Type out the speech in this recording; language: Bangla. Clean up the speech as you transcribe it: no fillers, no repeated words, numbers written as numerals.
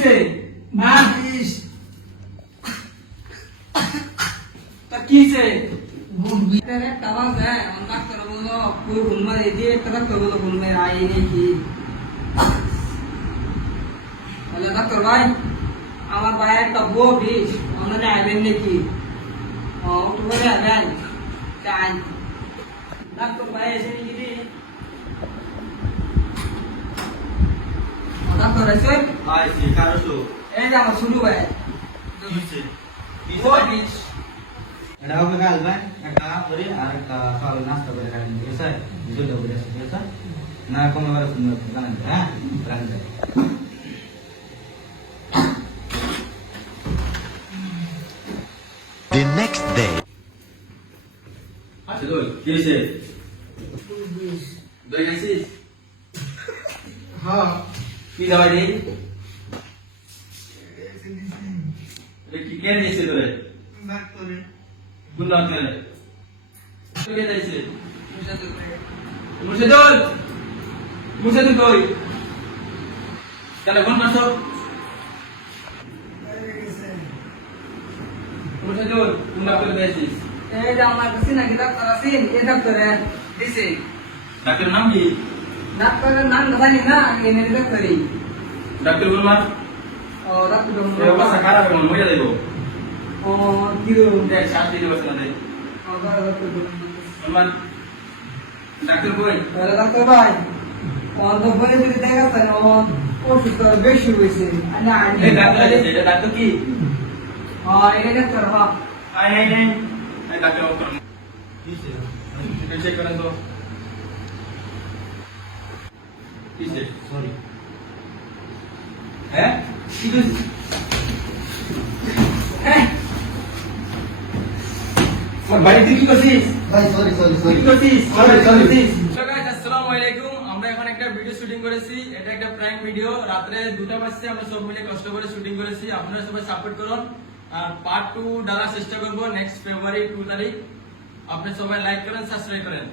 হইছে মারিস তা কি হইছে ভিতরে একটা আওয়াজ হয় আমার ডাক্তার বললো পুরো ঘুম মারে দিয়ে একটা ডাক্তার বললো ঘুম মেরে আই নাকি বলে ডাক্তার ভাই আমার ভাই একটা বউ বিষ অন্য আইবেন নাকি ও একটু করে আবেন চাই ডাক্তার ভাই এসে নাকি রে ডাক্তার এসে আইছি কারো এই যে আমার শুরু ভাই কিছে বউ বিষ এটা হবে কাল ভাই একটা করে আর একটা সকালে নাস্তা করে খাবেন ঠিক আছে দুটো করে ঠিক আছে না কোনো বার শুনবে জানেন হ্যাঁ রাখবেন The next day. আচ্ছা দই কি হইছে দই খাইছিস হ্যাঁ কি দাওয়াই দেই রে কি কেন দিছে তোরে ডাক্তারে কোন ডাক্তারে তুই কে দিছে মুর্শিদুল মুর্শিদুল কই তাহলে ফোন মারছো মুর্শিদুল কোন ডাক্তার দিয়েছিস এই যে আমার কাছে নাকি ডাক্তার আছেন এই ডাক্তারে দিছে ডাক্তারের নাম কি ডাক্তারের নাম জানি না আমি এনে ডাক্তারই ডাক্তার বল মার ও ডাক্তার এই অবস্থা খারাপ হলো মরে যাইবো ও দিও দেখ সাত দিন বসে না দেখ ও ডাক্তার বল মার ডাক্তার কই ডাক্তার ভাই ও তো বলে যদি দেখাতেন ও ওষুধ তো বেশি হয়েছে না এই ডাক্তার আছে এটা ডাক্তার কি হ্যাঁ এই ডাক্তার হ্যাঁ আই নাই নাই এই ডাক্তার অফ করুন কিছে চেক করেন তো কিছে সরি হ্যাঁ কি কইছিস বাড়িতে কি করছিস Sorry. কি করছিস সরি So guys, আসসালামু আলাইকুম। আমরা এখন একটা ভিডিও শুটিং করেছি। এটা একটা প্র্যাঙ্ক ভিডিও। রাত্রে 2টা বাজছে, আমরা সব মিলে কষ্ট করে শুটিং করেছি। আপনারা সবাই সাপোর্ট করুন। আর পার্ট 2 ডালার চেষ্টা করব নেক্সট ফেব্রুয়ারি 2 তারিখ। আপনি সবাই লাইক করেন, সাবস্ক্রাইব করেন।